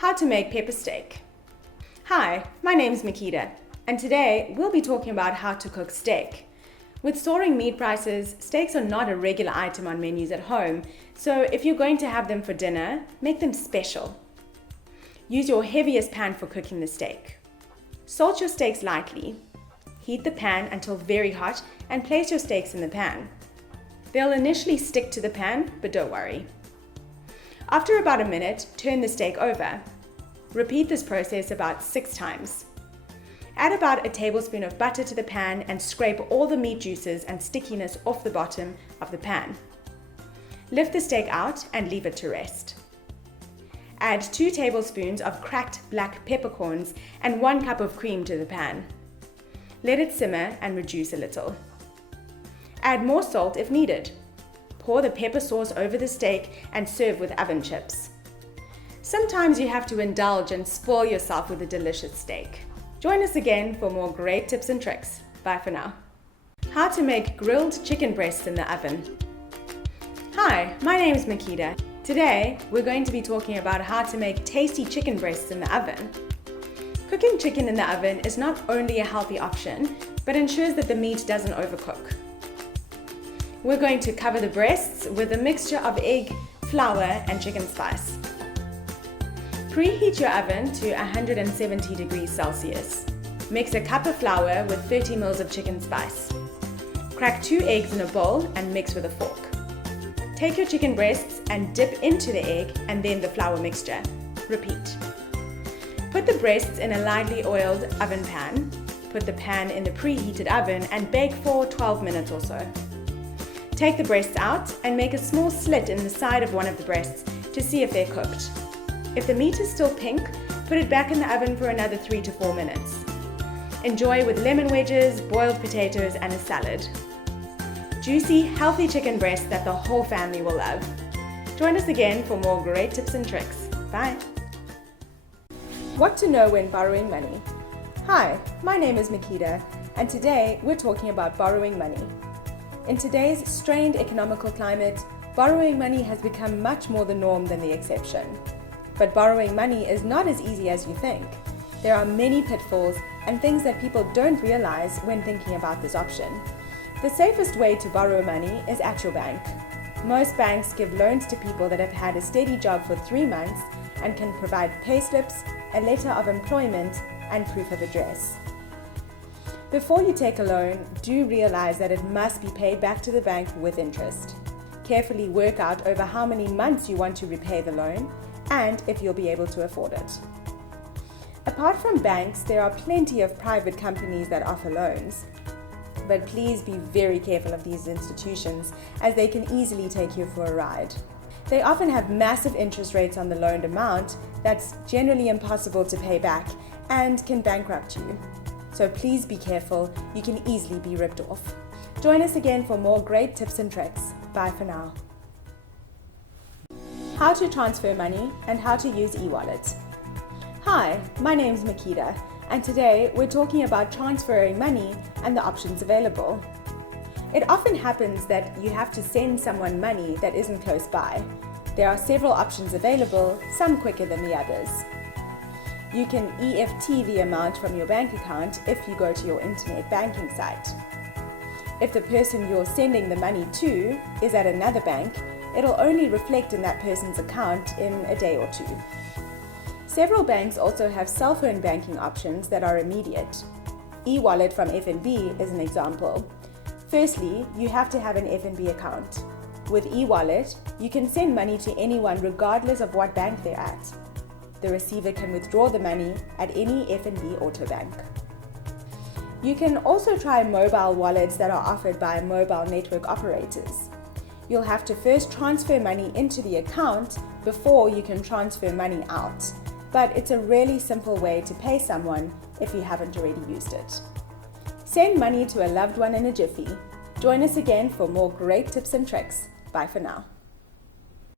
How to make pepper steak. Hi, my name's Makita, and today we'll be talking about how to cook steak. With soaring meat prices, steaks are not a regular item on menus at home, so if you're going to have them for dinner, make them special. Use your heaviest pan for cooking the steak. Salt your steaks lightly. Heat the pan until very hot and place your steaks in the pan. They'll initially stick to the pan, but don't worry. After about a minute, turn the steak over. Repeat this process about 6 times. Add about a tablespoon of butter to the pan and scrape all the meat juices and stickiness off the bottom of the pan. Lift the steak out and leave it to rest. Add 2 tablespoons of cracked black peppercorns and 1 cup of cream to the pan. Let it simmer and reduce a little. Add more salt if needed. Pour the pepper sauce over the steak and serve with oven chips. Sometimes you have to indulge and spoil yourself with a delicious steak. Join us again for more great tips and tricks. Bye for now. How to make grilled chicken breasts in the oven. Hi, my name is Makita. Today, we're going to be talking about how to make tasty chicken breasts in the oven. Cooking chicken in the oven is not only a healthy option, but ensures that the meat doesn't overcook. We're going to cover the breasts with a mixture of egg, flour, and chicken spice. Preheat your oven to 170 degrees Celsius. Mix a cup of flour with 30 ml of chicken spice. Crack 2 eggs in a bowl and mix with a fork. Take your chicken breasts and dip into the egg and then the flour mixture. Repeat. Put the breasts in a lightly oiled oven pan. Put the pan in the preheated oven and bake for 12 minutes or so. Take the breasts out and make a small slit in the side of one of the breasts to see if they're cooked. If the meat is still pink, put it back in the oven for another 3 to 4 minutes. Enjoy with lemon wedges, boiled potatoes, and a salad. Juicy, healthy chicken breasts that the whole family will love. Join us again for more great tips and tricks. Bye. What to know when borrowing money. Hi, my name is Makita, and today we're talking about borrowing money. In today's strained economical climate, borrowing money has become much more the norm than the exception. But borrowing money is not as easy as you think. There are many pitfalls and things that people don't realize when thinking about this option. The safest way to borrow money is at your bank. Most banks give loans to people that have had a steady job for 3 months and can provide payslips, a letter of employment, and proof of address. Before you take a loan, do realize that it must be paid back to the bank with interest. Carefully work out over how many months you want to repay the loan and if you'll be able to afford it. Apart from banks, there are plenty of private companies that offer loans. But please be very careful of these institutions as they can easily take you for a ride. They often have massive interest rates on the loaned amount that's generally impossible to pay back and can bankrupt you. So please be careful, you can easily be ripped off. Join us again for more great tips and tricks. Bye for now. How to transfer money and how to use e-wallet. Hi, my name's Makita, and today we're talking about transferring money and the options available. It often happens that you have to send someone money that isn't close by. There are several options available, some quicker than the others. You can EFT the amount from your bank account if you go to your internet banking site. If the person you're sending the money to is at another bank, it'll only reflect in that person's account in a day or 2. Several banks also have cell phone banking options that are immediate. E-wallet from FNB is an example. Firstly, you have to have an FNB account. With e-wallet, you can send money to anyone regardless of what bank they're at. The receiver can withdraw the money at any FNB auto bank. You can also try mobile wallets that are offered by mobile network operators. You'll have to first transfer money into the account before you can transfer money out, but it's a really simple way to pay someone if you haven't already used it. Send money to a loved one in a jiffy. Join us again for more great tips and tricks. Bye for now.